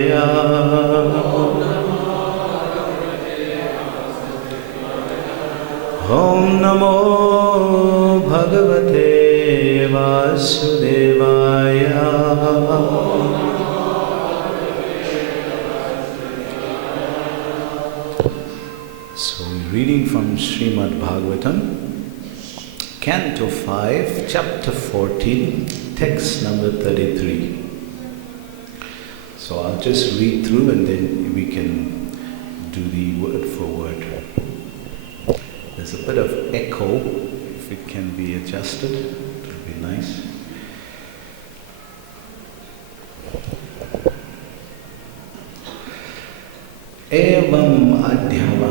Om Namo Bhagavate Vasudevaya. So we're reading from Srimad Bhagavatam, Canto 5, Chapter 14, Text number 33. So I'll just read through and then we can do the word for word. There's a bit of echo, if it can be adjusted, it would be nice. Evam advani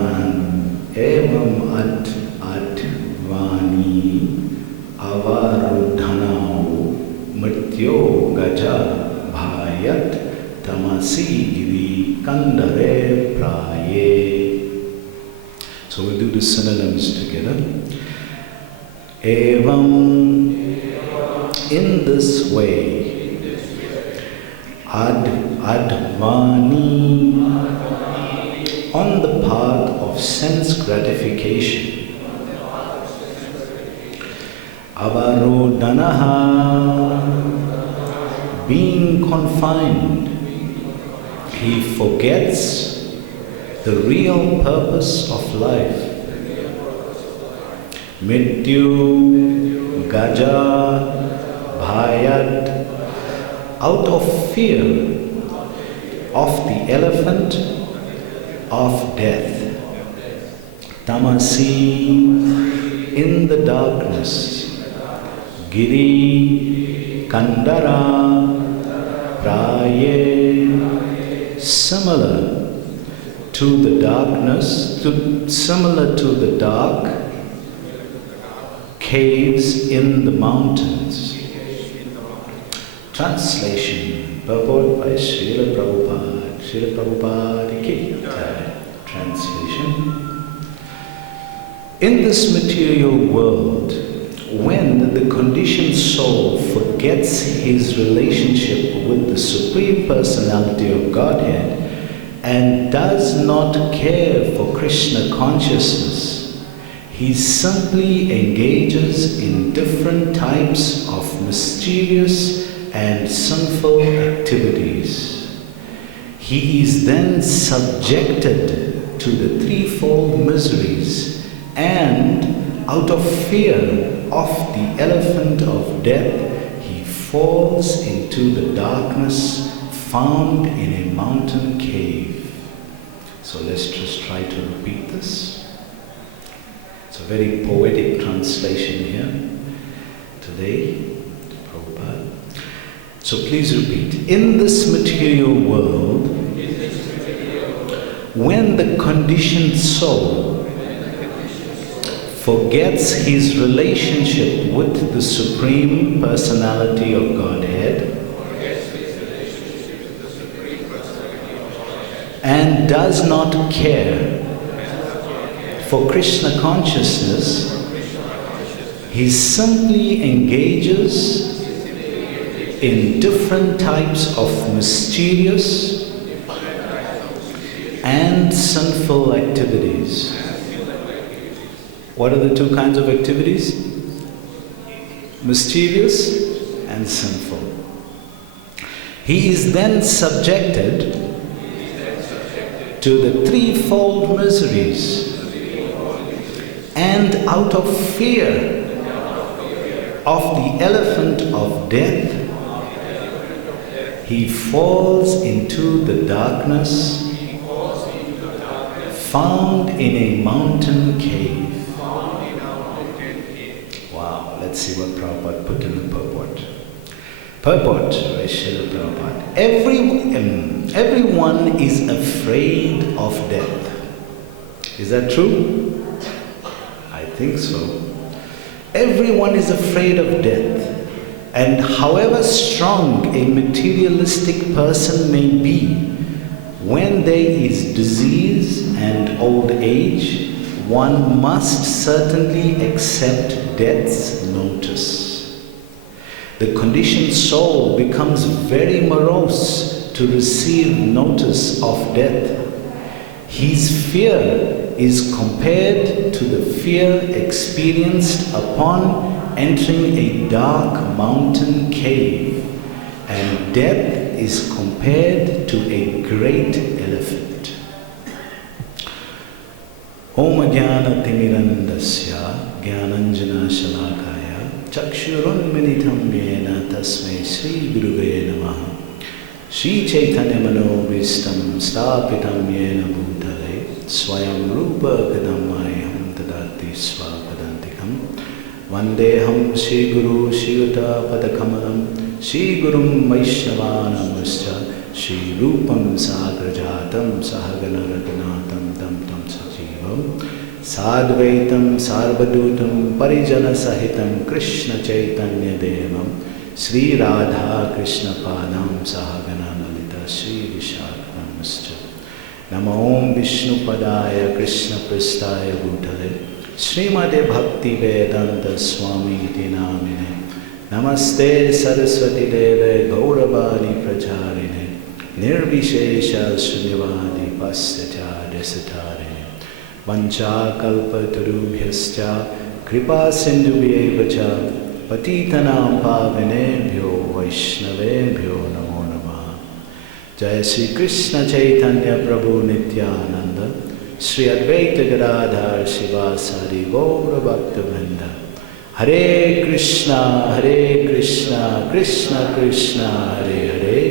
avarudhanau mrityo gaja bhayat tamasi giri kandare praye. So we'll do the synonyms together. Evam, in this way. Advani, on the path of sense gratification. Avarodhanaha, being confined, he forgets the real purpose of life. Mrityu gaja bhayat, out of fear of the elephant of death. Tamasi, in the darkness. Giri kandara praye, similar to the darkness, similar to the dark caves in the mountains. Translation, purport by Srila Prabhupada. Srila Prabhupada ki jai. Translation. In this material world, when the conditioned soul forgets his relationship with the Supreme Personality of Godhead and does not care for Krishna consciousness, he simply engages in different types of mischievous and sinful activities. He is then subjected to the threefold miseries, and out of fear of the elephant of death, he falls into the darkness found in a mountain cave. So let's just try to repeat this. It's a very poetic translation here today, Prabhupada. So please repeat. In this material world, when the conditioned soul forgets his relationship with the Supreme Personality of Godhead and does not care for Krishna consciousness, he simply engages in different types of mischievous and sinful activities. What are the two kinds of activities? Mischievous and sinful. He is then subjected to the threefold miseries, and out of fear of the elephant of death, he falls into the darkness found in a mountain cave. Wow, let's see what Prabhupada put in the purport. Purport by Srila Prabhupada. Everyone is afraid of death. Is that true? I think so. Everyone is afraid of death. And however strong a materialistic person may be, when there is disease and old age, one must certainly accept death's notice. The conditioned soul becomes very morose to receive notice of death. His fear is compared to the fear experienced upon entering a dark mountain cave, and death is compared to a great elephant. Om Jnana Timirandasya Jnananjana Shalakaya Chakshurunmilitam Yena Tasmai Sri Guruve Namaha Shri Chaitanya Manovistam Stapitam Yena Bhutale Swayam Rupa Kadamayam Tadati Swapadantikam Vandeham Shri Guru Shiyuta Padakamalam Shri Gurum Vaishnavanamscha Shri Rupam Sagrajatam Sahagana Raghunatam Tam Tam Sajivam Sadvaitam Sarvadutam Parijana Sahitam Krishna Chaitanya Devam Sri Radha Krishna Padam Sahagana Lalita Sri Vishakramscha Nama Om Vishnu Padaya Krishna Pristaya Bhutale Srimade Bhakti Vedanta Swami Iti Namine Namaste Saraswati Deve Gauravani Pracharine Nirvishesha Shunyavadi Pasyacha Desatarine Vancha Kalpa Tarubhyascha Kripa Sindhubhyevacha Patitanam Pavinebhyo Vaishnavebhyo Namo Namaha Jai Sri Krishna Chaitanya Prabhu Nityananda Sri Advaita Gadadhar Shivasari Gaura Bhakta Vrinda Hare Krishna, Krishna Krishna, Hare Hare,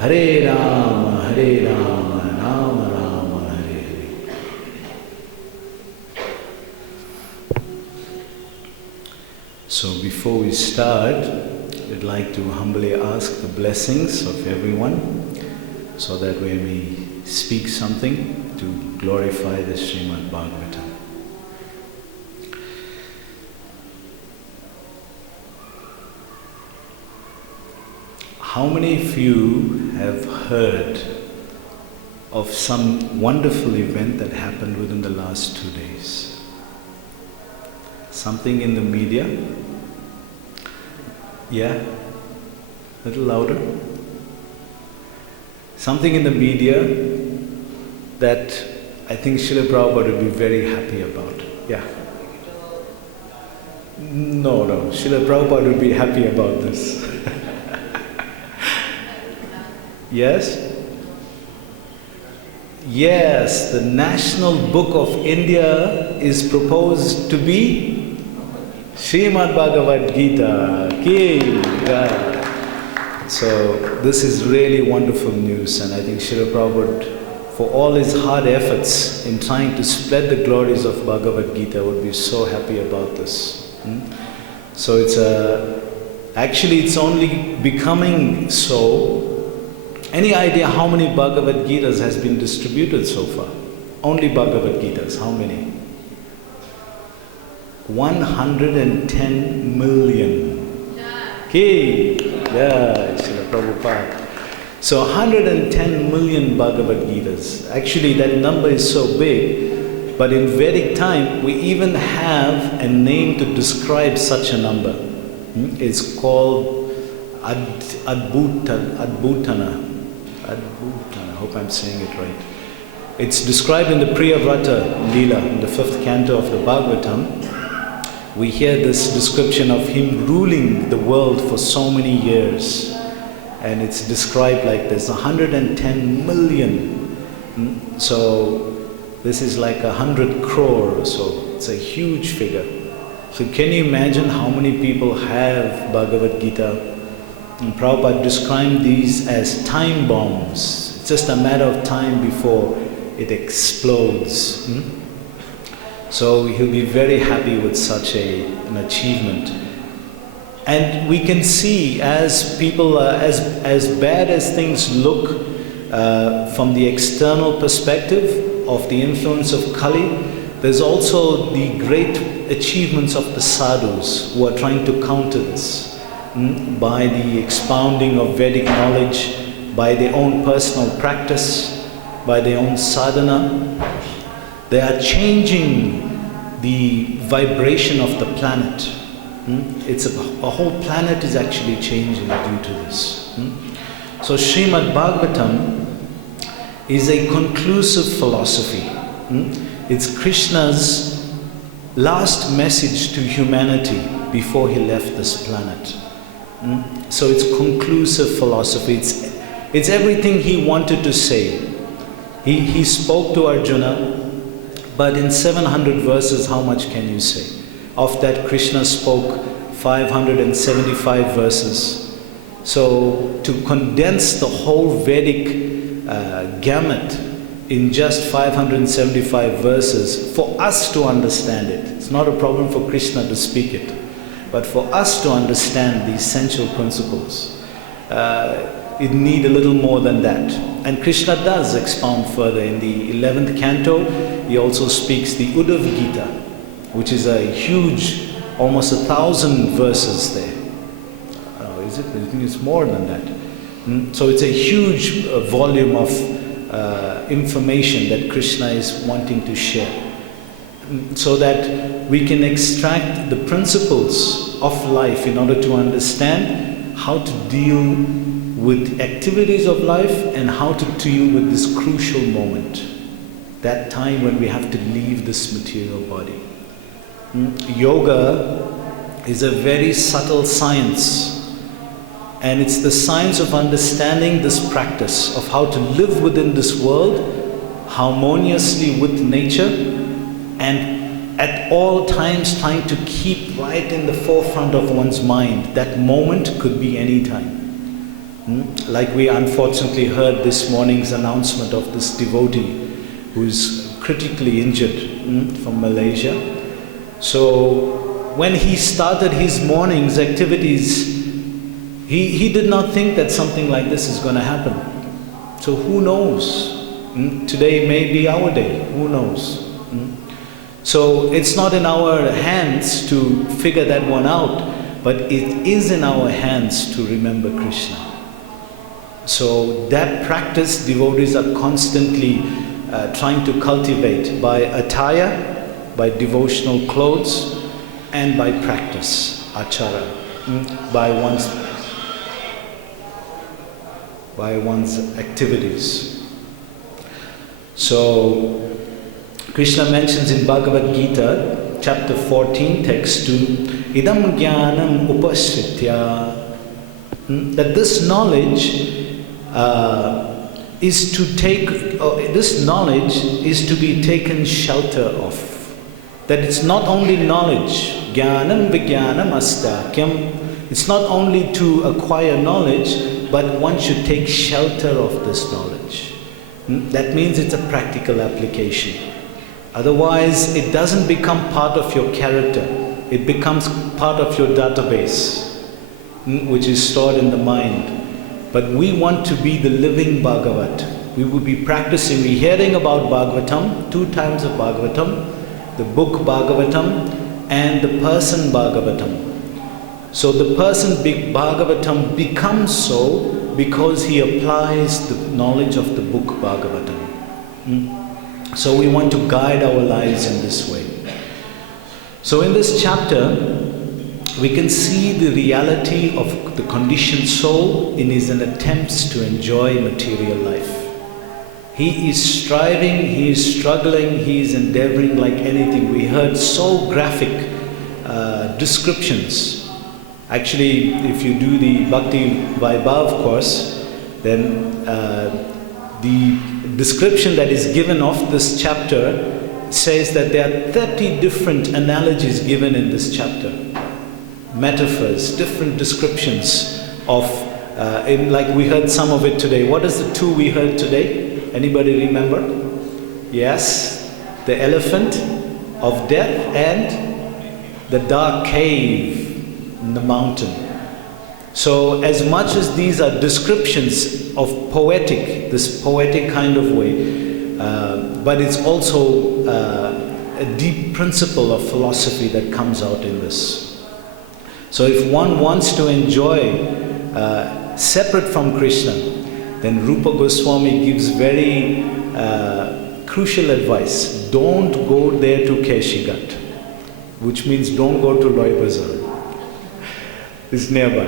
Hare Rama, Rama Rama, Hare Hare. So before we start, we'd like to humbly ask the blessings of everyone so that we may speak something to glorify the Srimad Bhagavatam. How many of you have heard of some wonderful event that happened within the last 2 days? Something in the media? Yeah? A little louder? Something in the media that I think Srila Prabhupada would be very happy about. Yeah? No, Srila Prabhupada would be happy about this. Yes? Yes, the National Book of India is proposed to be Srimad Bhagavad Gita. Ki Jai. So this is really wonderful news, and I think Srila Prabhupada, for all his hard efforts in trying to spread the glories of Bhagavad Gita, would be so happy about this. So it's only becoming so. Any idea how many Bhagavad Gitas has been distributed so far? Only Bhagavad Gitas, how many? 110 million. Ki Jai, Srila Prabhupada. So 110 million Bhagavad Gitas. Actually, that number is so big, but in Vedic time, we even have a name to describe such a number. It's called Adbhutana. I hope I'm saying it right. It's described in the Priyavrata Leela, in the 5th canto of the Bhagavatam. We hear this description of him ruling the world for so many years. And it's described like this, 110 million. So this is like 100 crore or so. It's a huge figure. So can you imagine how many people have Bhagavad Gita? And Prabhupada described these as time bombs. It's just a matter of time before it explodes. So he'll be very happy with such an achievement. And we can see as people, as bad as things look from the external perspective of the influence of Kali, there's also the great achievements of the sadhus who are trying to counter this. By the expounding of Vedic knowledge, by their own personal practice, by their own sadhana, they are changing the vibration of the planet. It's a whole planet is actually changing due to this. So Srimad Bhagavatam is a conclusive philosophy. It's Krishna's last message to humanity before he left this planet. So it's conclusive philosophy. It's everything he wanted to say. He spoke to Arjuna, but in 700 verses, how much can you say? Of that, Krishna spoke 575 verses. So to condense the whole Vedic gamut in just 575 verses, for us to understand it, it's not a problem for Krishna to speak it, but for us to understand the essential principles, it needs a little more than that. And Krishna does expound further. In the 11th canto, he also speaks the Uddhav Gita, which is a huge, almost 1,000 verses there. Is it? I think it's more than that. So it's a huge volume of information that Krishna is wanting to share, so that we can extract the principles of life in order to understand how to deal with activities of life and how to deal with this crucial moment, that time when we have to leave this material body. Yoga is a very subtle science, and it's the science of understanding this practice of how to live within this world harmoniously with nature, and at all times trying to keep right in the forefront of one's mind. That moment could be any time. Like we unfortunately heard this morning's announcement of this devotee who is critically injured from Malaysia. So when he started his morning's activities, he did not think that something like this is going to happen. So who knows? Today may be our day. Who knows? So it's not in our hands to figure that one out, but it is in our hands to remember Krishna. So that practice devotees are constantly trying to cultivate by attire, by devotional clothes, and by practice, achara, by one's activities. So Krishna mentions in Bhagavad Gita, chapter 14, text 2, idam jnanam upasritya, that this knowledge is to be taken shelter of. That it's not only knowledge, jnanam vijnanam astakyam, it's not only to acquire knowledge, but one should take shelter of this knowledge. That means it's a practical application. Otherwise, it doesn't become part of your character. It becomes part of your database, which is stored in the mind. But we want to be the living Bhagavat. We will be practicing. We're hearing about Bhagavatam, 2 times of Bhagavatam, the book Bhagavatam and the person Bhagavatam. So the person Bhagavatam becomes so because he applies the knowledge of the book Bhagavatam. So we want to guide our lives in this way. So in this chapter, we can see the reality of the conditioned soul in his attempts to enjoy material life. He is striving, he is struggling, he is endeavoring like anything. We heard so graphic descriptions. Actually, if you do the Bhakti Vaibhav course, then the description that is given of this chapter says that there are 30 different analogies given in this chapter. Metaphors, different descriptions of, like we heard some of it today. What is the 2 we heard today? Anybody remember? Yes, the elephant of death and the dark cave in the mountain. So as much as these are descriptions of this poetic kind of way, but it's also a deep principle of philosophy that comes out in this. So if one wants to enjoy separate from Krishna, then Rupa Goswami gives very crucial advice. Don't go there to Keshigat, which means don't go to Loy Bazaar. It's nearby.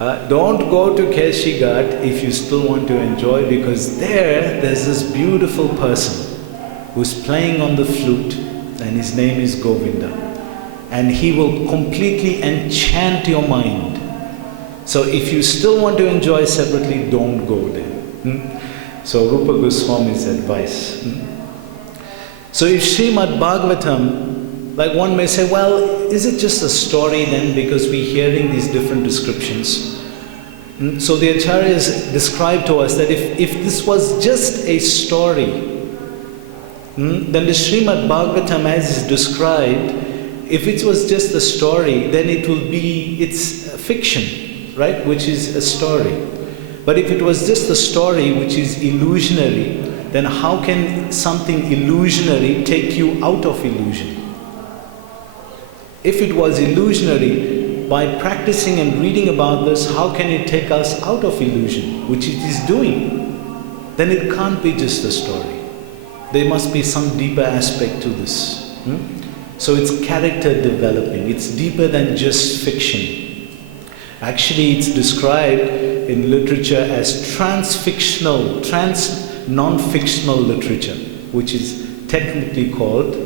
Don't go to Keshi Ghat if you still want to enjoy, because there's this beautiful person who's playing on the flute, and his name is Govinda. And he will completely enchant your mind. So if you still want to enjoy separately, don't go there. So Rupa Goswami's advice. So if Srimad Bhagavatam, like one may say, well, is it just a story then, because we're hearing these different descriptions? So the Acharyas describe to us that if this was just a story, then the Srimad Bhagavatam as is described, if it was just a story, then it's fiction, right? Which is a story. But if it was just a story which is illusionary, then how can something illusionary take you out of illusion? If it was illusionary, by practicing and reading about this, how can it take us out of illusion, which it is doing? Then it can't be just a story. There must be some deeper aspect to this. So it's character developing. It's deeper than just fiction. Actually, it's described in literature as non-fictional literature, which is technically called,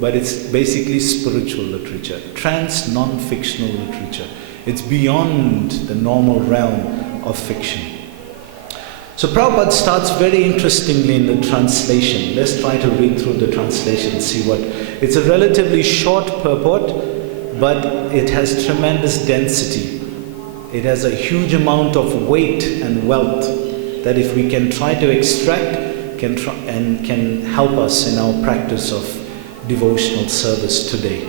but it's basically spiritual literature. Non-fictional literature. It's beyond the normal realm of fiction. So Prabhupada starts very interestingly in the translation. Let's try to read through the translation and see what... It's a relatively short purport, but it has tremendous density. It has a huge amount of weight and wealth that if we can try to extract, can help us in our practice of devotional service today.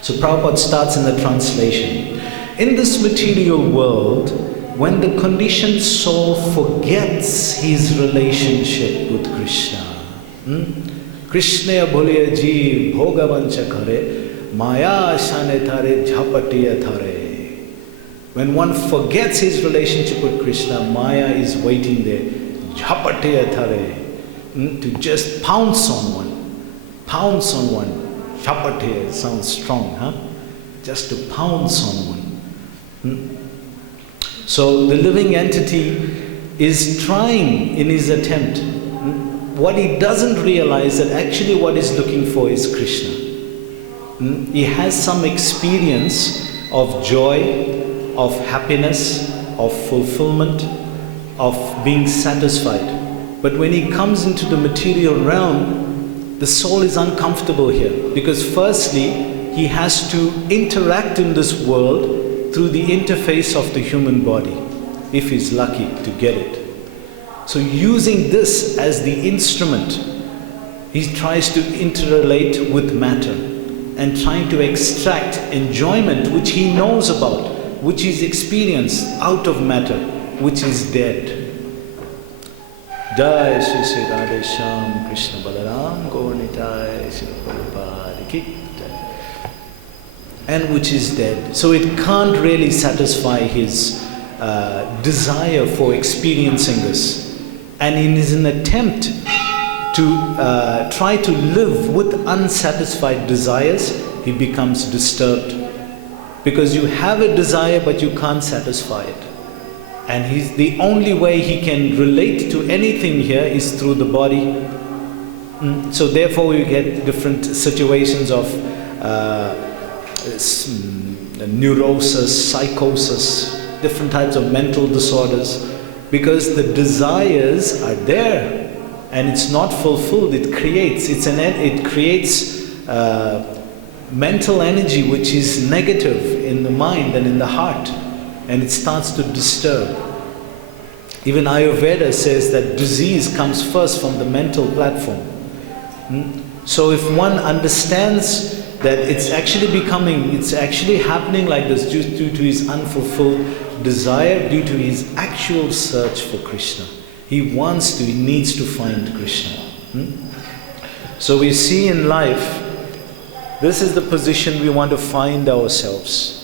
So Prabhupada starts in the translation. In this material world, when the conditioned soul forgets his relationship with Krishna, Krishna bholiya jeev bhogavancha kare, maya shane thare jhapatiya thare. When one forgets his relationship with Krishna, Maya is waiting there, jhapatiya thare, to just pounce on one. Jhapatiya sounds strong, huh? Just to pounce on one. So the living entity is trying in his attempt. What he doesn't realize that actually what he's looking for is Krishna. He has some experience of joy, of happiness, of fulfillment, of being satisfied. But when he comes into the material realm, the soul is uncomfortable here. Because firstly, he has to interact in this world through the interface of the human body, if he's lucky to get it. So using this as the instrument, he tries to interrelate with matter and trying to extract enjoyment which he knows about, which is experienced out of matter, which is dead. Jai Shri Sri Radhe Shyam Krishna Balaram Gaurnitai Shri Prabhupada Ki Jai. And which is dead. So it can't really satisfy his desire for experiencing this. And in his attempt to try to live with unsatisfied desires, he becomes disturbed. Because you have a desire but you can't satisfy it. And the only way he can relate to anything here is through the body. So therefore we get different situations of neurosis, psychosis, different types of mental disorders, because the desires are there and it's not fulfilled. It creates mental energy which is negative in the mind and in the heart, and it starts to disturb. Even Ayurveda says that disease comes first from the mental platform. So if one understands that it's actually happening like this due to his unfulfilled desire, due to his actual search for Krishna. He needs to find Krishna. So we see in life, this is the position we want to find ourselves.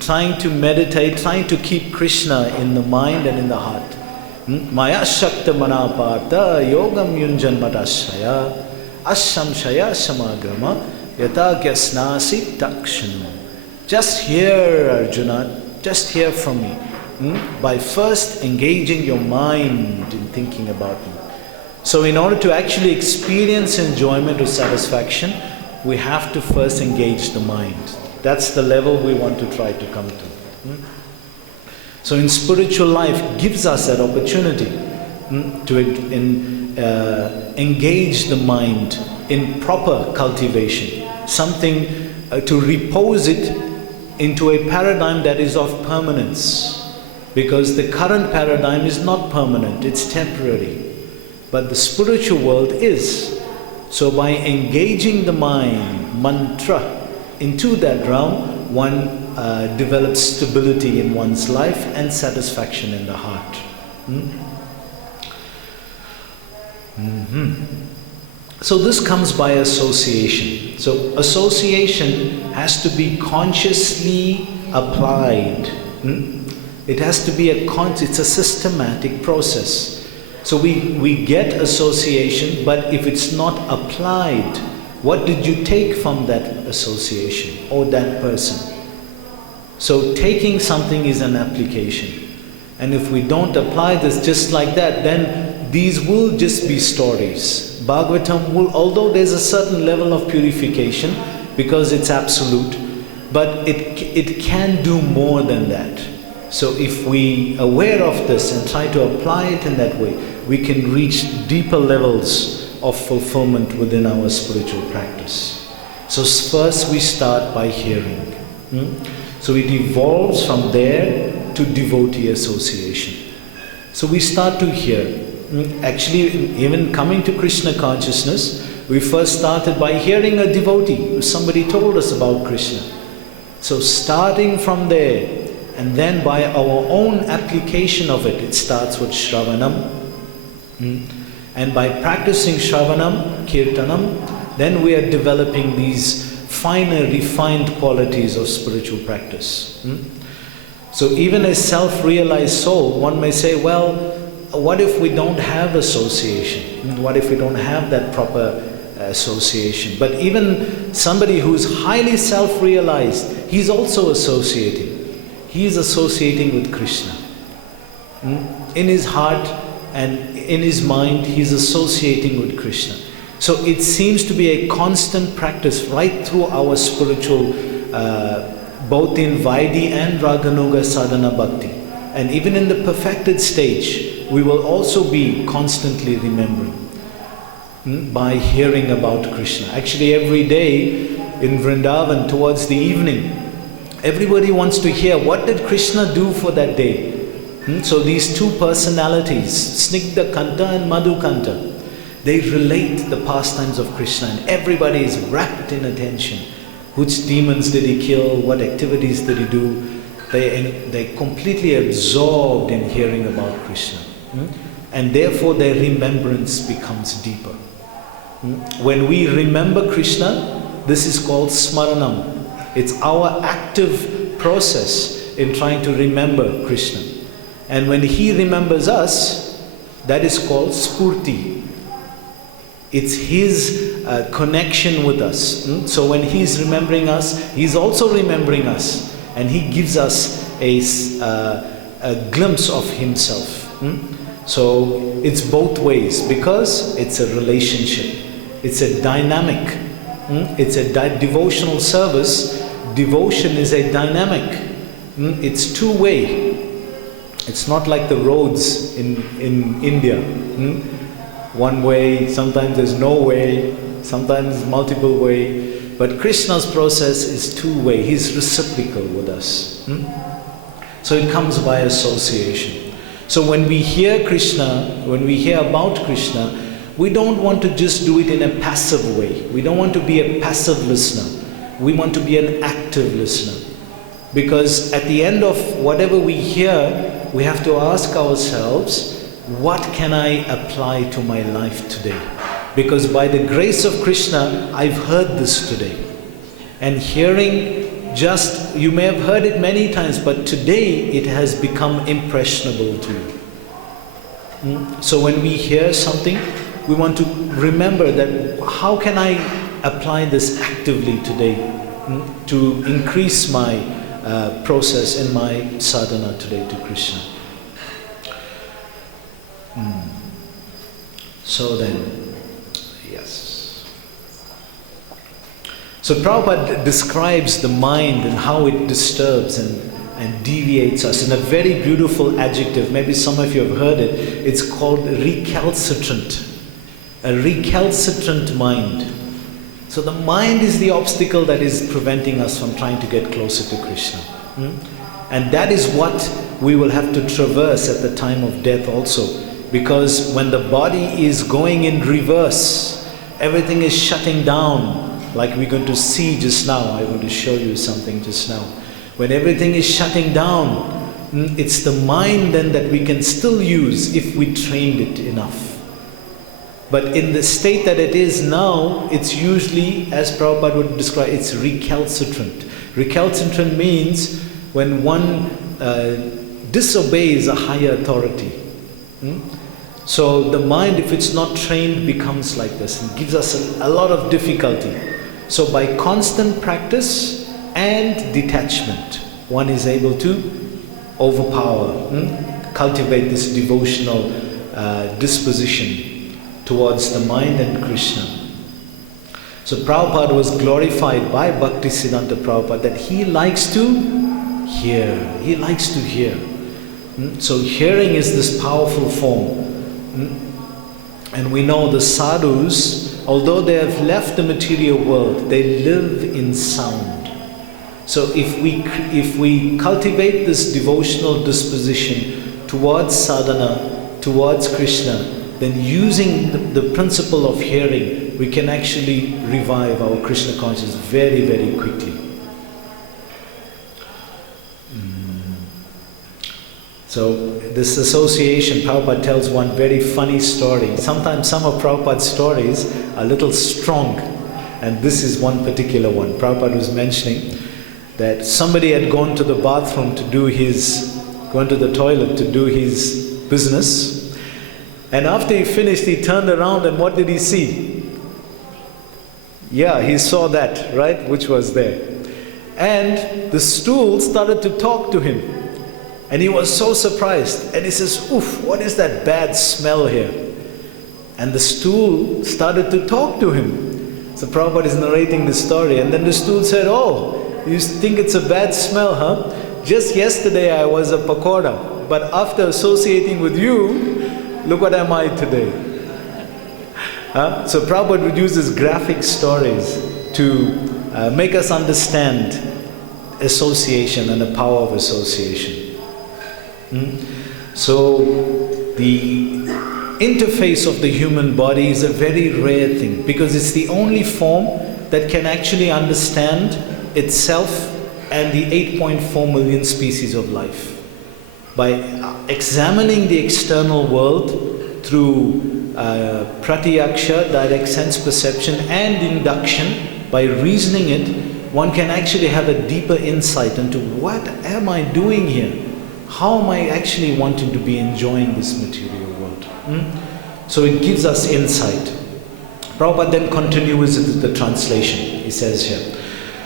Trying to meditate, trying to keep Krishna in the mind and in the heart. Maya Shakta Manapartha Yogam Yunjan Matashaya Ashamshaya Samagrama Yata Gyasnasi Takshanu. Just here, Arjuna, Just hear from me. By first engaging your mind in thinking about me. So in order to actually experience enjoyment or satisfaction, we have to first engage the mind. That's the level we want to try to come to. So in spiritual life gives us that opportunity to engage the mind in proper cultivation. Something to repose it into a paradigm that is of permanence. Because the current paradigm is not permanent, it's temporary. But the spiritual world is. So by engaging the mind, mantra, into that realm, one develops stability in one's life and satisfaction in the heart. So this comes by association. So association has to be consciously applied. It has to be it's a systematic process. So we get association, but if it's not applied, what did you take from that association or that person? So taking something is an application. And if we don't apply this just like that, then these will just be stories. Bhagavatam will, although there's a certain level of purification, because it's absolute, but it can do more than that. So if we are aware of this and try to apply it in that way, we can reach deeper levels of fulfillment within our spiritual practice. So first we start by hearing. So it evolves from there to devotee association. So we start to hear. Actually, even coming to Krishna consciousness, we first started by hearing a devotee. Somebody told us about Krishna. So starting from there, and then by our own application of it, it starts with Shravanam. And by practicing Shravanam, Kirtanam, then we are developing these finer, refined qualities of spiritual practice. So even a self-realized soul, one may say, well, what if we don't have association? What if we don't have that proper association? But even somebody who's highly self-realized, he's also associating. He is associating with Krishna. In his heart and in his mind, he's associating with Krishna. So it seems to be a constant practice right through our spiritual, both in Vaidhi and Raganuga sadhana bhakti. And even in the perfected stage, we will also be constantly remembering by hearing about Krishna. Actually, every day in Vrindavan towards the evening, everybody wants to hear what did Krishna do for that day. So these two personalities, Snigdha Kanta and Madhu Kanta, they relate the pastimes of Krishna, and everybody is wrapped in attention. Which demons did he kill? What activities did he do? They're completely absorbed in hearing about Krishna. And therefore their remembrance becomes deeper. When we remember Krishna, this is called Smaranam. It's our active process in trying to remember Krishna. And when he remembers us, that is called Spurti. It's his connection with us. So when he's remembering us, he's also remembering us. And he gives us a glimpse of himself. So it's both ways, because it's a relationship. It's a dynamic. It's a devotional service. Devotion is a dynamic. It's two-way. It's not like the roads in India. One way, sometimes there's no way, sometimes multiple way. But Krishna's process is two-way. He's reciprocal with us. So it comes by association. So when we hear Krishna, when we hear about Krishna, we don't want to just do it in a passive way. We don't want to be a passive listener. We want to be an active listener. Because at the end of whatever we hear, we have to ask ourselves, what can I apply to my life today? Because by the grace of Krishna, I've heard this today. And hearing just, you may have heard it many times, but today it has become impressionable to you. So when we hear something, we want to remember that how can I apply this actively today to increase my process in my sadhana today to Krishna. So then, yes. So Prabhupada describes the mind and how it disturbs and deviates us in a very beautiful adjective. Maybe some of you have heard it. It's called recalcitrant. A recalcitrant mind. So the mind is the obstacle that is preventing us from trying to get closer to Krishna. And that is what we will have to traverse at the time of death also. Because when the body is going in reverse, everything is shutting down, like we're going to see just now. I'm going to show you something just now. When everything is shutting down, it's the mind then that we can still use if we trained it enough. But in the state that it is now, it's usually, as Prabhupada would describe, it's recalcitrant. Recalcitrant means when one disobeys a higher authority. So the mind, if it's not trained, becomes like this and gives us a lot of difficulty. So by constant practice and detachment, one is able to overpower, cultivate this devotional disposition towards the mind and Krishna. So Prabhupada was glorified by Bhaktisiddhanta Prabhupada that he likes to hear. He likes to hear. So hearing is this powerful form. And we know the sadhus, although they have left the material world, they live in sound. So if we cultivate this devotional disposition towards sadhana, towards Krishna, then using the principle of hearing, we can actually revive our Krishna consciousness very, very quickly. So this association, Prabhupada tells one very funny story. Sometimes some of Prabhupada's stories are a little strong, and this is one particular one. Prabhupada was mentioning that somebody had gone to the bathroom to do gone to the toilet to do his business. And after he finished, he turned around and what did he see? Yeah, he saw that, right, which was there. And the stool started to talk to him. And he was so surprised. And he says, "Oof, what is that bad smell here?" And the stool started to talk to him. So Prabhupada is narrating this story. And then the stool said, "Oh, you think it's a bad smell, huh? Just yesterday I was a pakoda. But after associating with you, look what am I today." So Prabhupada would use these graphic stories to make us understand association and the power of association. So the interface of the human body is a very rare thing because it's the only form that can actually understand itself and the 8.4 million species of life. By examining the external world through pratyaksha, direct sense perception, and induction, by reasoning it, one can actually have a deeper insight into what am I doing here? How am I actually wanting to be enjoying this material world? So it gives us insight. Prabhupada then continues with the translation. He says here,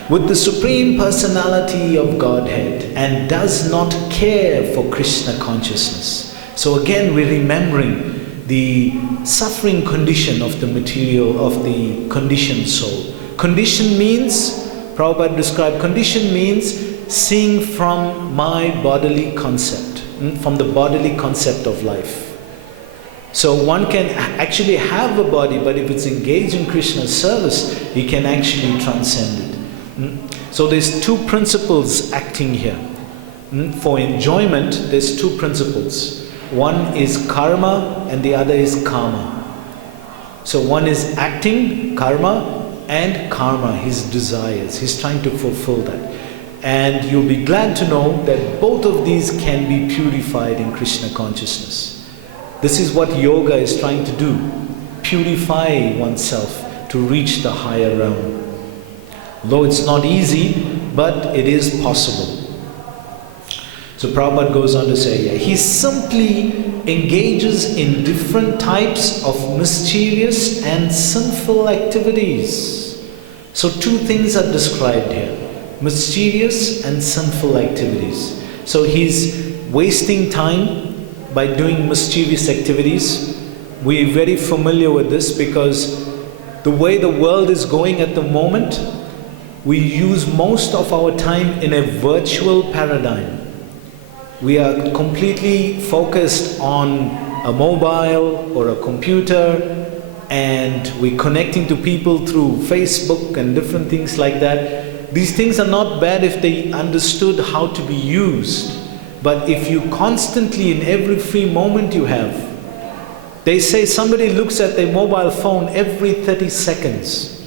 "With the Supreme Personality of Godhead and does not care for Krishna consciousness." So again we're remembering the suffering condition of the material, of the conditioned soul. Condition means, Prabhupada described, condition means seeing from my bodily concept, from the bodily concept of life. So one can actually have a body, but if it's engaged in Krishna's service, he can actually transcend it. So there's two principles acting here. For enjoyment, there's two principles. One is karma and the other is karma. So one is acting, karma, and karma, his desires. He's trying to fulfill that. And you'll be glad to know that both of these can be purified in Krishna consciousness. This is what yoga is trying to do. Purify oneself to reach the higher realm. Though it's not easy, but it is possible. So Prabhupada goes on to say, yeah, he simply engages in different types of mischievous and sinful activities. So two things are described here. mischievous and sinful activities. So he's wasting time by doing mischievous activities. We're very familiar with this because the way the world is going at the moment, we use most of our time in a virtual paradigm. We are completely focused on a mobile or a computer, and we're connecting to people through Facebook and different things like that. These things are not bad if they understood how to be used. But if you constantly, in every free moment you have, they say somebody looks at their mobile phone every 30 seconds.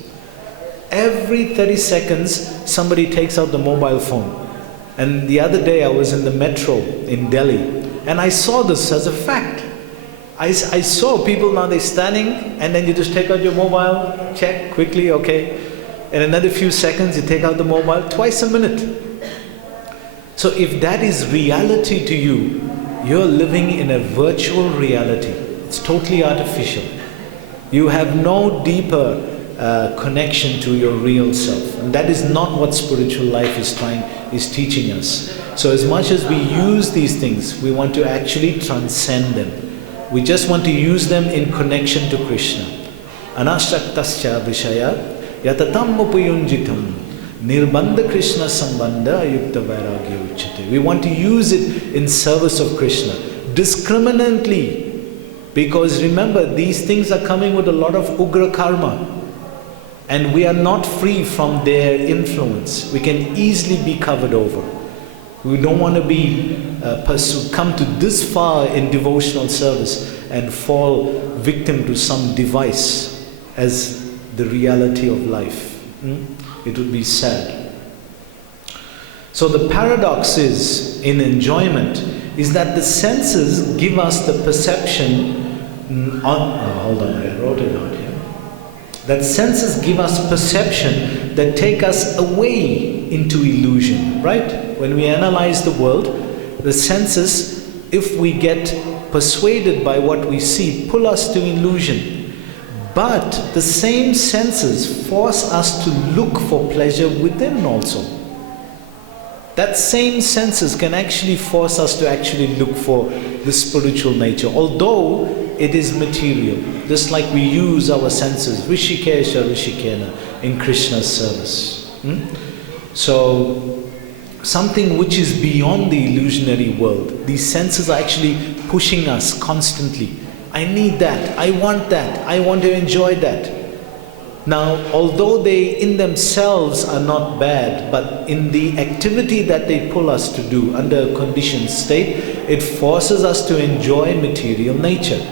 Every 30 seconds, somebody takes out the mobile phone. And the other day I was in the metro in Delhi, and I saw this as a fact. I saw people, now they're standing, and then you just take out your mobile, check quickly, okay. In another few seconds, you take out the mobile, twice a minute. So if that is reality to you, you're living in a virtual reality. It's totally artificial. You have no deeper connection to your real self. And that is not what spiritual life is teaching us. So as much as we use these things, we want to actually transcend them. We just want to use them in connection to Krishna. Anashaktascha vishaya yatatam upayunjitam nirbandha Krishna sambandha yukta vairagya uchyate. We want to use it in service of Krishna, discriminately. Because remember, these things are coming with a lot of ugra karma. And we are not free from their influence. We can easily be covered over. We don't want to be come to this far in devotional service and fall victim to some device as the reality of life. It would be sad. So the paradox is, in enjoyment, is that the senses give us the perception. Hold on, I wrote it out here. That senses give us perception that take us away into illusion, right? When we analyze the world, the senses, if we get persuaded by what we see, pull us to illusion. But the same senses force us to look for pleasure within also. That same senses can actually force us to actually look for the spiritual nature, although it is material. Just like we use our senses, Rishikesha Rishikena, in Krishna's service. So, something which is beyond the illusionary world. These senses are actually pushing us constantly. I need that, I want to enjoy that. Now, although they in themselves are not bad, but in the activity that they pull us to do under a conditioned state, it forces us to enjoy material nature.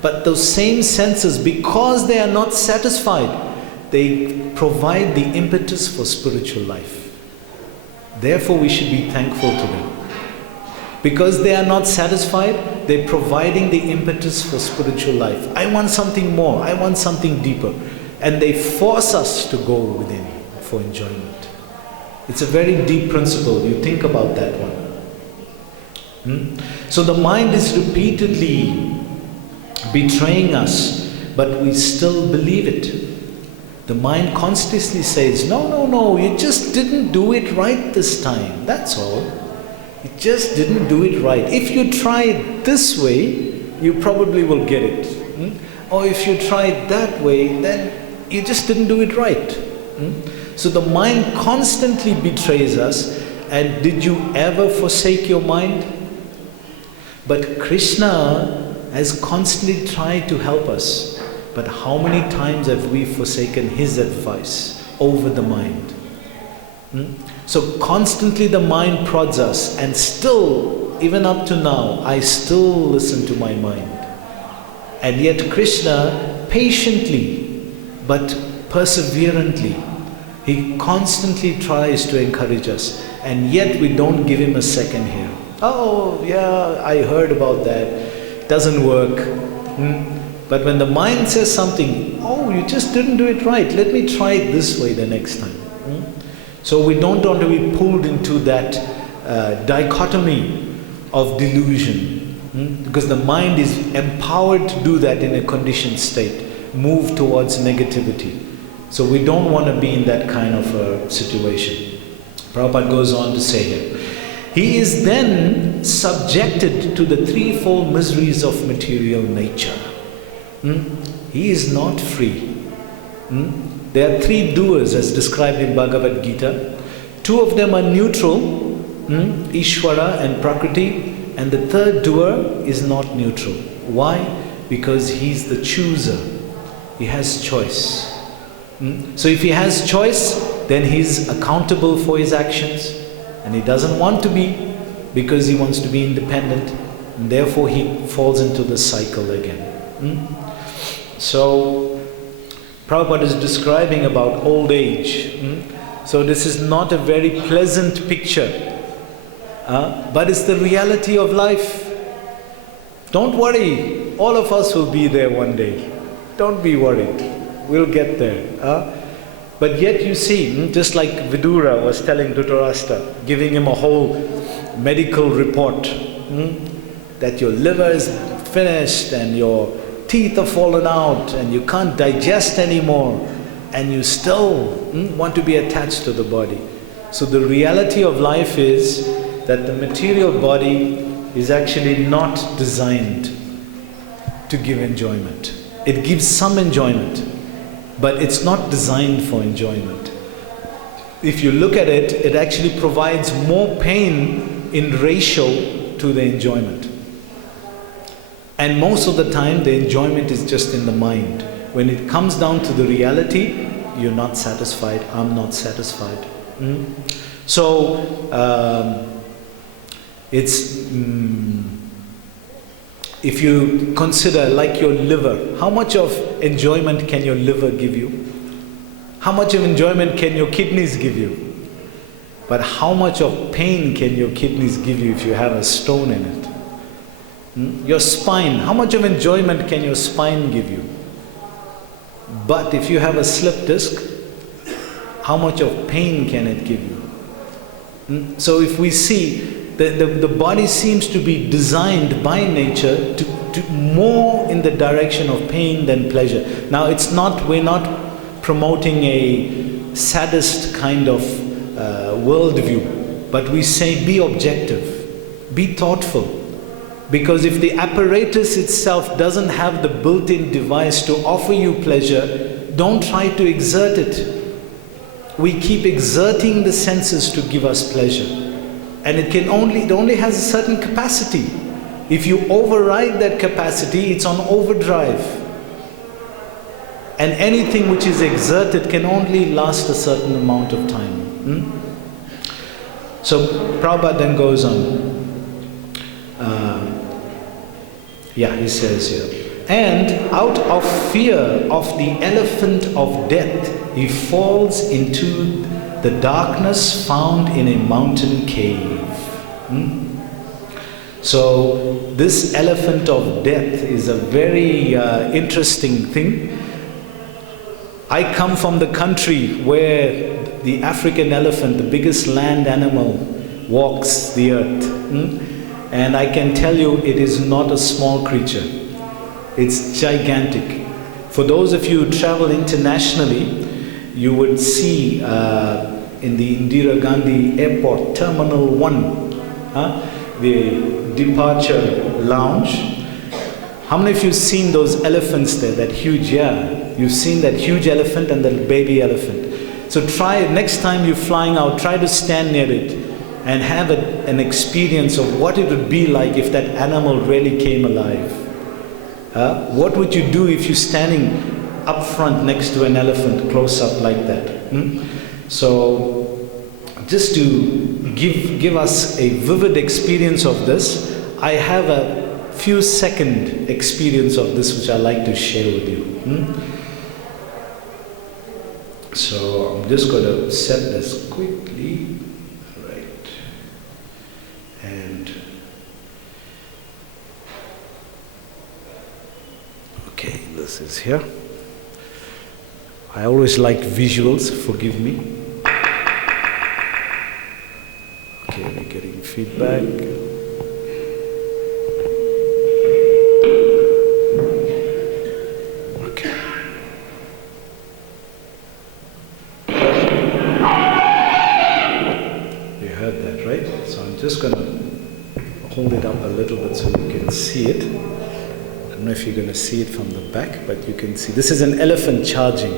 But those same senses, because they are not satisfied, they provide the impetus for spiritual life. Therefore, we should be thankful to them. Because they are not satisfied, they're providing the impetus for spiritual life. I want something more, I want something deeper. And they force us to go within for enjoyment. It's a very deep principle. You think about that one. So the mind is repeatedly betraying us, but we still believe it. The mind constantly says, no, you just didn't do it right this time. That's all. You just didn't do it right. If you try it this way, you probably will get it. Or if you try it that way, then you just didn't do it right. So the mind constantly betrays us. And did you ever forsake your mind? But Krishna has constantly tried to help us. But how many times have we forsaken his advice over the mind? So constantly the mind prods us, and still, even up to now, I still listen to my mind. And yet Krishna patiently but perseverantly, he constantly tries to encourage us, and yet we don't give him a second here. Oh yeah, I heard about that, doesn't work. But when the mind says something, oh, you just didn't do it right, let me try it this way the next time. So we don't want to be pulled into that dichotomy of delusion, because the mind is empowered to do that in a conditioned state, move towards negativity. So we don't want to be in that kind of a situation. Prabhupada goes on to say here, he is then subjected to the threefold miseries of material nature. He is not free. There are three doers as described in Bhagavad Gita. Two of them are neutral, Ishvara and Prakriti, and the third doer is not neutral. Why? Because he's the chooser. He has choice. So if he has choice, then he's accountable for his actions, and he doesn't want to be, because he wants to be independent, and therefore he falls into the cycle again. So Prabhupada is describing about old age. So this is not a very pleasant picture, but it's the reality of life. Don't worry, all of us will be there one day. Don't be worried, we'll get there. But yet you see, just like Vidura was telling Dhritarashtra, giving him a whole medical report, that your liver is finished and your teeth are fallen out and you can't digest anymore, and you still want to be attached to the body. So the reality of life is that the material body is actually not designed to give enjoyment. It gives some enjoyment, but it's not designed for enjoyment. If you look at it, it actually provides more pain in ratio to the enjoyment. And most of the time, the enjoyment is just in the mind. When it comes down to the reality, you're not satisfied, I'm not satisfied. So, if you consider like your liver, how much of enjoyment can your liver give you? How much of enjoyment can your kidneys give you? But how much of pain can your kidneys give you if you have a stone in it? Your spine, how much of enjoyment can your spine give you? But if you have a slip disc, how much of pain can it give you? So if we see, the body seems to be designed by nature to more in the direction of pain than pleasure. Now we're not promoting a sadist kind of worldview, but we say be objective, be thoughtful. Because if the apparatus itself doesn't have the built-in device to offer you pleasure, don't try to exert it. We keep exerting the senses to give us pleasure. And it only has a certain capacity. If you override that capacity, it's on overdrive. And anything which is exerted can only last a certain amount of time. So Prabhupada then goes on. He says here, and out of fear of the elephant of death, he falls into the darkness found in a mountain cave. So this elephant of death is a very interesting thing. I come from the country where the African elephant, the biggest land animal, walks the earth. And I can tell you, it is not a small creature. It's gigantic. For those of you who travel internationally, you would see in the Indira Gandhi Airport, Terminal 1, the departure lounge. How many of you have seen those elephants there, that huge, you've seen that huge elephant and the baby elephant. So try, next time you're flying out, try to stand near it and have an experience of what it would be like if that animal really came alive. What would you do if you're standing up front next to an elephant, close up like that? So, just to give us a vivid experience of this, I have a few second experience of this which I'd like to share with you. So, I'm just going to set this quickly. Okay, this is here. I always like visuals, forgive me. Okay, we're getting feedback. Okay. just going to hold it up a little bit so you can see it. I don't know if you're going to see it from the back, but you can see. This is an elephant charging.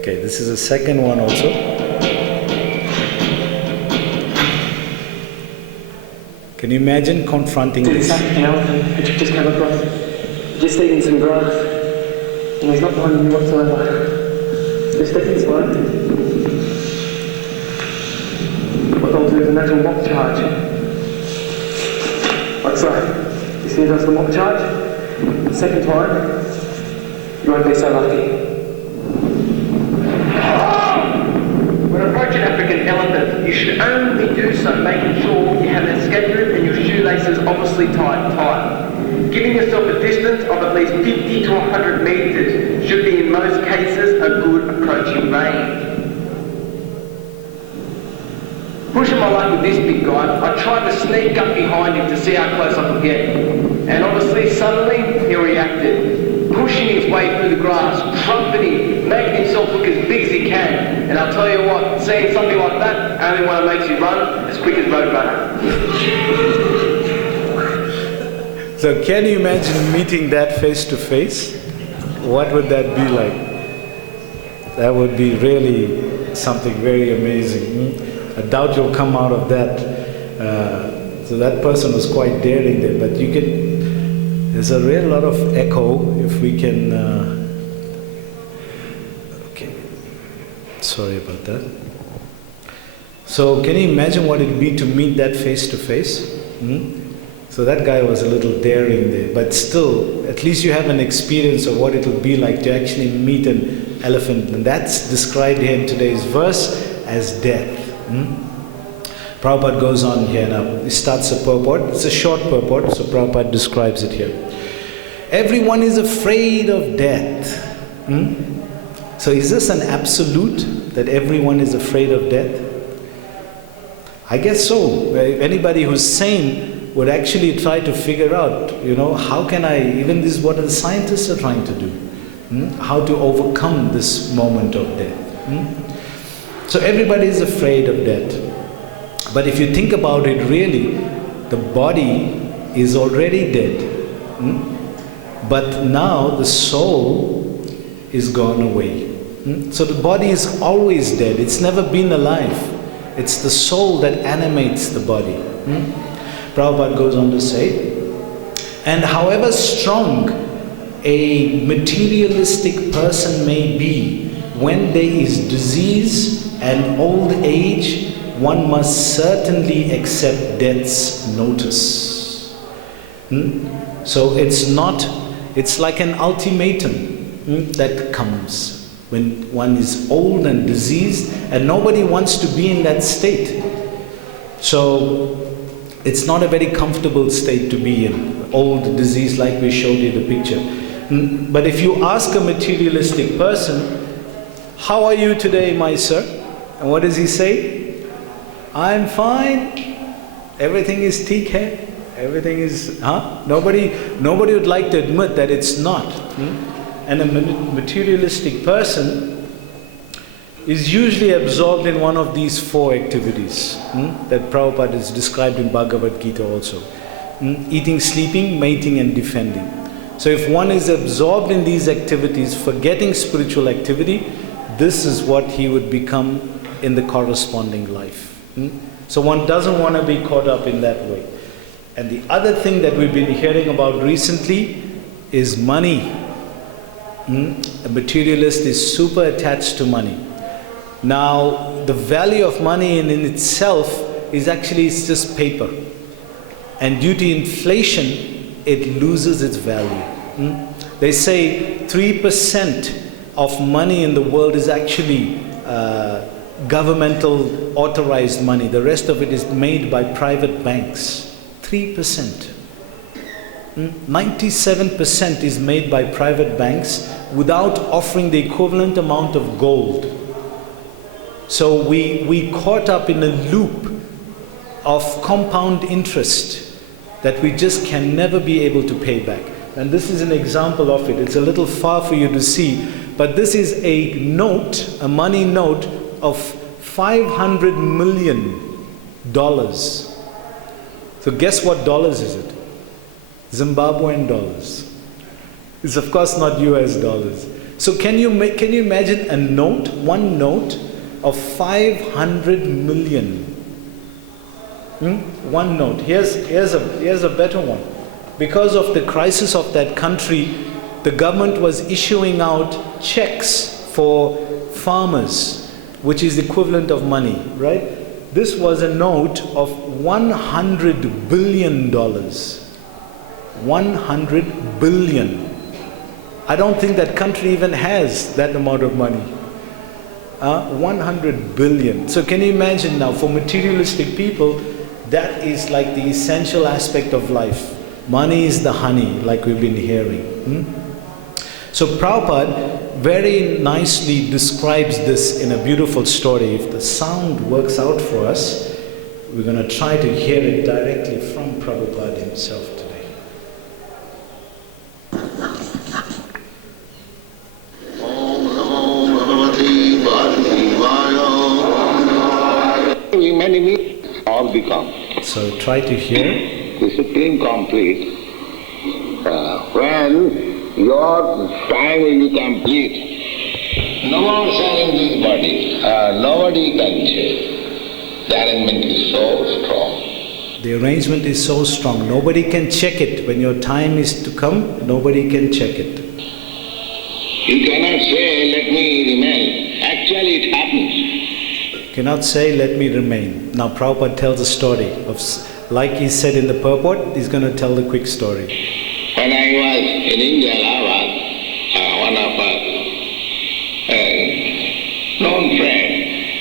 Okay, this is the second one also. Can you imagine confronting this? The elephant which just came across, just eating some grass, and he's not behind me whatsoever. Just step inside. What they'll do is imagine mock charge. Like so. You see he does the mock charge? The second time, you won't be so lucky. When approaching an African elephant, you should only do so making sure you have an escape route and your shoelaces obviously tight. Giving yourself a distance of at least 50 to 100 meters should be in most cases a good approaching range. Pushing my luck with this big guy, I tried to sneak up behind him to see how close I could get. And obviously suddenly he reacted, pushing his way through the grass, trumpeting, making himself look as big as he can. And I'll tell you what, seeing something like that only one makes you run as quick as Roadrunner. So can you imagine meeting that face to face? What would that be like? That would be really something very amazing. I doubt you'll come out of that. So that person was quite daring there, but you can, there's a real lot of echo if we can, okay, sorry about that. So can you imagine what it'd be to meet that face to face? So that guy was a little daring there, but still, at least you have an experience of what it will be like to actually meet an elephant, and that's described here in today's verse as death. Prabhupada goes on here now. He starts a purport. It's a short purport, so Prabhupada describes it here. Everyone is afraid of death. So is this an absolute, that everyone is afraid of death? I guess so. Anybody who's sane would actually try to figure out, how can I, even this is what the scientists are trying to do, how to overcome this moment of death. So everybody is afraid of death. But if you think about it really, the body is already dead. But now the soul is gone away. So the body is always dead. It's never been alive. It's the soul that animates the body. Prabhupada goes on to say, and however strong a materialistic person may be, when there is disease and old age, one must certainly accept death's notice. So it's like an ultimatum that comes when one is old and diseased, and nobody wants to be in that state. So it's not a very comfortable state to be in, old, disease, like we showed you the picture. But if you ask a materialistic person, how are you today, my sir? And what does he say? I'm fine. Everything is theek hai. Everything is, Nobody would like to admit that it's not. And a materialistic person is usually absorbed in one of these four activities that Prabhupada is described in Bhagavad Gita also. Eating, sleeping, mating and defending. So if one is absorbed in these activities, forgetting spiritual activity, this is what he would become in the corresponding life. So one doesn't want to be caught up in that way. And the other thing that we've been hearing about recently is money. A materialist is super attached to money. Now, the value of money in itself is actually, it's just paper. And due to inflation, it loses its value. They say 3% of money in the world is actually governmental authorized money. The rest of it is made by private banks. 3%. 97% is made by private banks without offering the equivalent amount of gold. So we caught up in a loop of compound interest that we just can never be able to pay back. And this is an example of it. It's a little far for you to see, but this is a note, a money note of $500 million. So guess what dollars is it? Zimbabwean dollars. It's of course not US dollars. So can you imagine a note, one note of 500 million? One note. Here's a better one. Because of the crisis of that country, the government was issuing out checks for farmers, which is the equivalent of money, right? This was a note of $100 billion. 100 billion. I don't think that country even has that amount of money. 100 billion. So can you imagine now, for materialistic people, that is like the essential aspect of life. Money is the honey, like we've been hearing. So Prabhupada very nicely describes this in a beautiful story. If the sound works out for us, we're going to try to hear it directly from Prabhupada himself today. Many all become. So try to hear. The Supreme Complete. When your time will be complete, no more selling this body. Nobody can change. The arrangement is so strong. The arrangement is so strong. Nobody can check it. When your time is to come, nobody can check it. You cannot say, let me remain. Actually it happens. Cannot say, let me remain. Now Prabhupada tells a story of, like he said in the purport, he's going to tell the quick story. When I was in India, Allahabad, one of our known friend,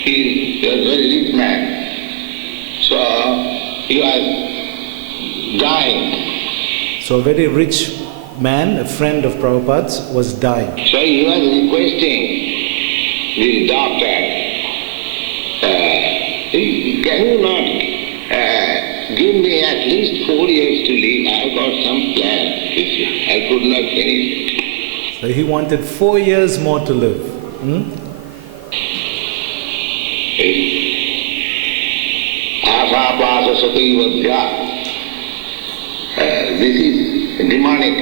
he was a very rich man. So he was dying. So a very rich man, a friend of Prabhupada's, was dying. So he was requesting the doctor, can you not give me at least 4 years to live? I've got some plan. I could not finish. So he wanted 4 years more to live. This is demonic.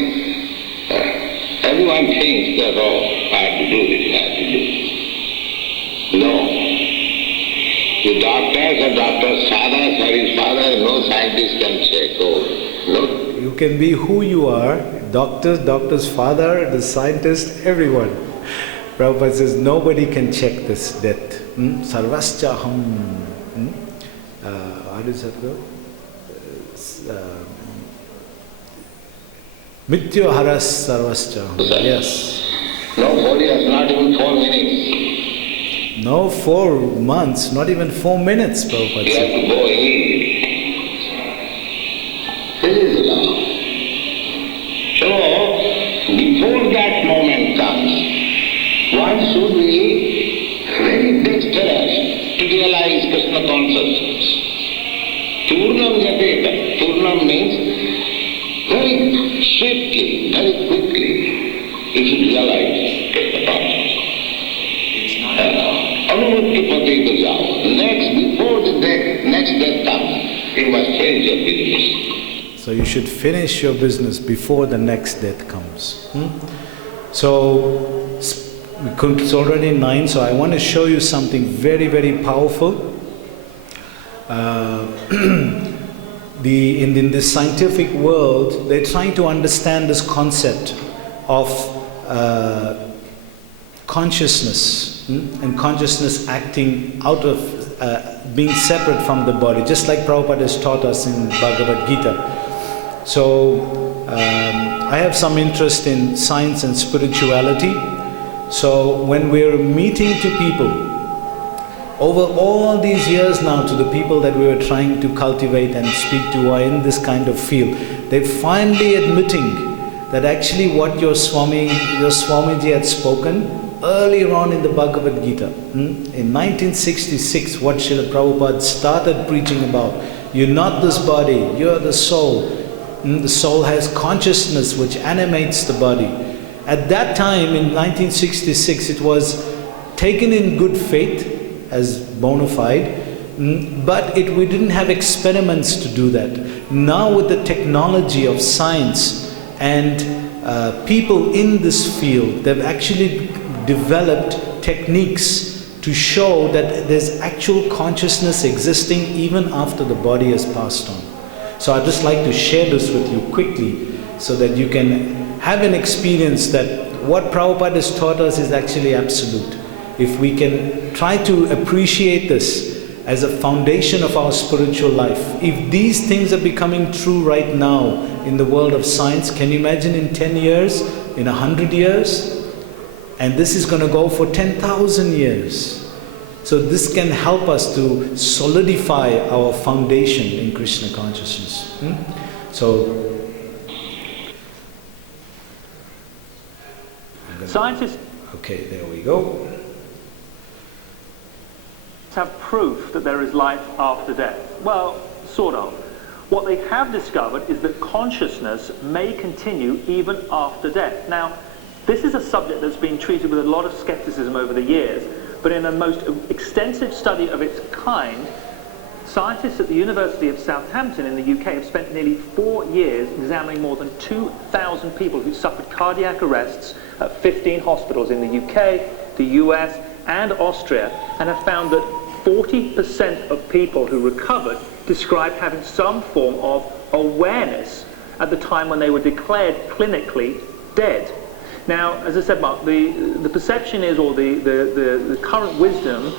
Everyone thinks that, oh, I have to do this, I have to do this. No. The doctors are doctors' fathers or his father, no scientist can check. Oh, no. You can be who you are, doctor's father, the scientist, everyone. Prabhupada says nobody can check this death. Sarvascha ham. How does that go? Mrityu haras sarvascha ham. Yes. No 4 years, not even 4 minutes. No 4 months, not even 4 minutes, Prabhupada You have said. to go immediately. This is the law. So, before that moment comes, one should be very dexterous to realize Krishna consciousness. Purnam Japeta. Purnam means very swiftly, very quickly, you should realize Krishna consciousness. Next, before the next death comes, you must finish your business. So you should finish your business before the next death comes. So it's already 9, so I want to show you something very, very powerful. In this scientific world, they're trying to understand this concept of consciousness. And consciousness acting out of, being separate from the body, just like Prabhupada has taught us in Bhagavad Gita. So, I have some interest in science and spirituality. So, when we're meeting to people, over all these years now, to the people that we were trying to cultivate and speak to who are in this kind of field, they're finally admitting that actually what your Swamiji had spoken earlier on in the Bhagavad Gita, in 1966, what Srila Prabhupada started preaching about, you're not this body, you're the soul, The soul has consciousness which animates the body. At that time, in 1966, it was taken in good faith as bona fide, but we didn't have experiments to do that. Now with the technology of science and people in this field, they've actually developed techniques to show that there's actual consciousness existing even after the body has passed on. So I'd just like to share this with you quickly so that you can have an experience that what Prabhupada has taught us is actually absolute. If we can try to appreciate this as a foundation of our spiritual life, if these things are becoming true right now in the world of science, can you imagine in 10 years, in 100 years? And this is going to go for 10,000 years. So this can help us to solidify our foundation in Krishna consciousness. So, scientists... Okay, there we go. ...have proof that there is life after death. Well, sort of. What they have discovered is that consciousness may continue even after death. Now, this is a subject that's been treated with a lot of skepticism over the years, but in a most extensive study of its kind, scientists at the University of Southampton in the UK have spent nearly 4 years examining more than 2,000 people who suffered cardiac arrests at 15 hospitals in the UK, the US, and Austria, and have found that 40% of people who recovered described having some form of awareness at the time when they were declared clinically dead. Now, as I said, Mark, the perception is, or the current wisdom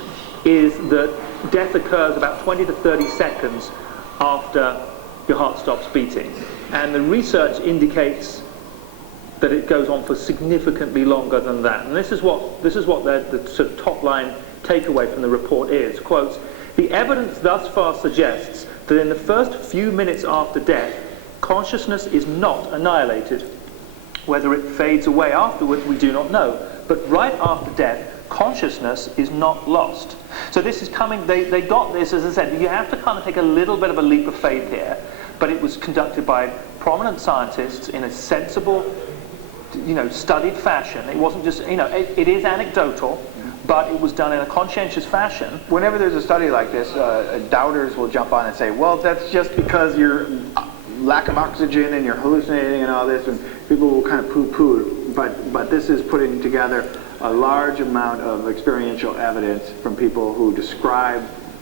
is that death occurs about 20 to 30 seconds after your heart stops beating. And the research indicates that it goes on for significantly longer than that. And this is what the sort of top line takeaway from the report is. Quotes, "The evidence thus far suggests that in the first few minutes after death, consciousness is not annihilated. Whether it fades away afterwards, we do not know. But right after death, consciousness is not lost." So this is coming, they got this, as I said, you have to kind of take a little bit of a leap of faith here, but it was conducted by prominent scientists in a sensible, studied fashion. It wasn't just, it is anecdotal, but it was done in a conscientious fashion. Whenever there's a study like this, doubters will jump on and say, well, that's just because you're lack of oxygen and you're hallucinating and all this, and people will kind of poo-poo. But this is putting together a large amount of experiential evidence from people who describe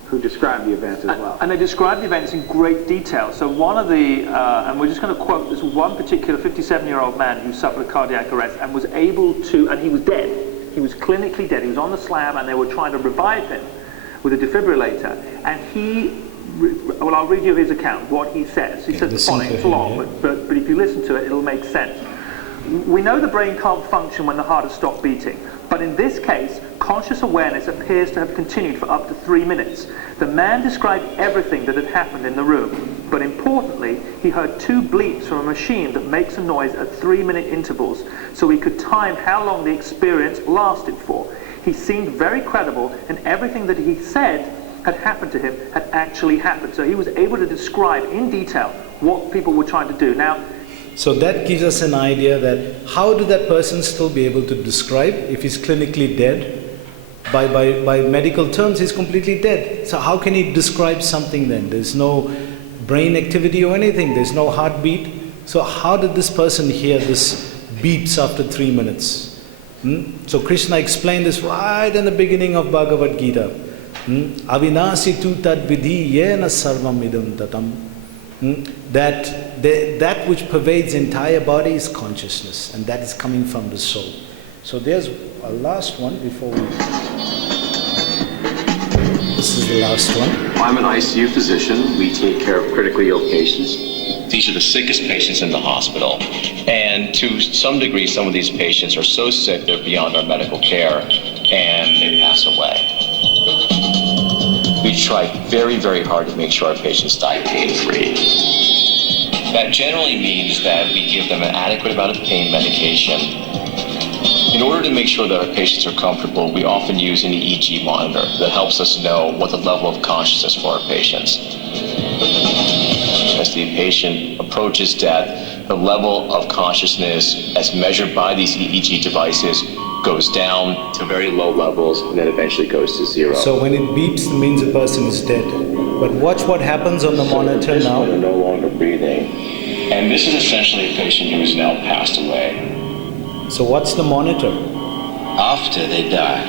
the events as well. And they describe the events in great detail. So one of the, and we're just going to quote this one particular 57-year-old man who suffered a cardiac arrest and was able to, and he was dead. He was clinically dead. He was on the slab and they were trying to revive him with a defibrillator. And well, I'll read you his account, what he says. He says the following, it's long, but if you listen to it, it'll make sense. "We know the brain can't function when the heart has stopped beating, but in this case, conscious awareness appears to have continued for up to 3 minutes. The man described everything that had happened in the room, but importantly, he heard 2 bleeps from a machine that makes a noise at 3-minute intervals, so he could time how long the experience lasted for. He seemed very credible, and everything that he said had happened to him had actually happened." So he was able to describe in detail what people were trying to do. Now, so that gives us an idea that how did that person still be able to describe if he's clinically dead? By medical terms, he's completely dead. So how can he describe something then? There's no brain activity or anything. There's no heartbeat. So how did this person hear this beeps after 3 minutes? So Krishna explained this right in the beginning of Bhagavad Gita. Avinasi tu tad vidhi yena sarvam idam tatam. That which pervades the entire body is consciousness, and that is coming from the soul. So there's a last one before we... This is the last one. I'm an ICU physician. We take care of critically ill patients. These are the sickest patients in the hospital. And to some degree, some of these patients are so sick they're beyond our medical care, and they pass away. We try very, very hard to make sure our patients die pain-free. That generally means that we give them an adequate amount of pain medication. In order to make sure that our patients are comfortable, we often use an EEG monitor that helps us know what the level of consciousness for our patients. As the patient approaches death, the level of consciousness as measured by these EEG devices goes down to very low levels and then eventually goes to zero. So when it beeps, it means the person is dead. But watch what happens on the monitor now. They're no longer breathing. And this is essentially a patient who has now passed away. So what's the monitor? After they die,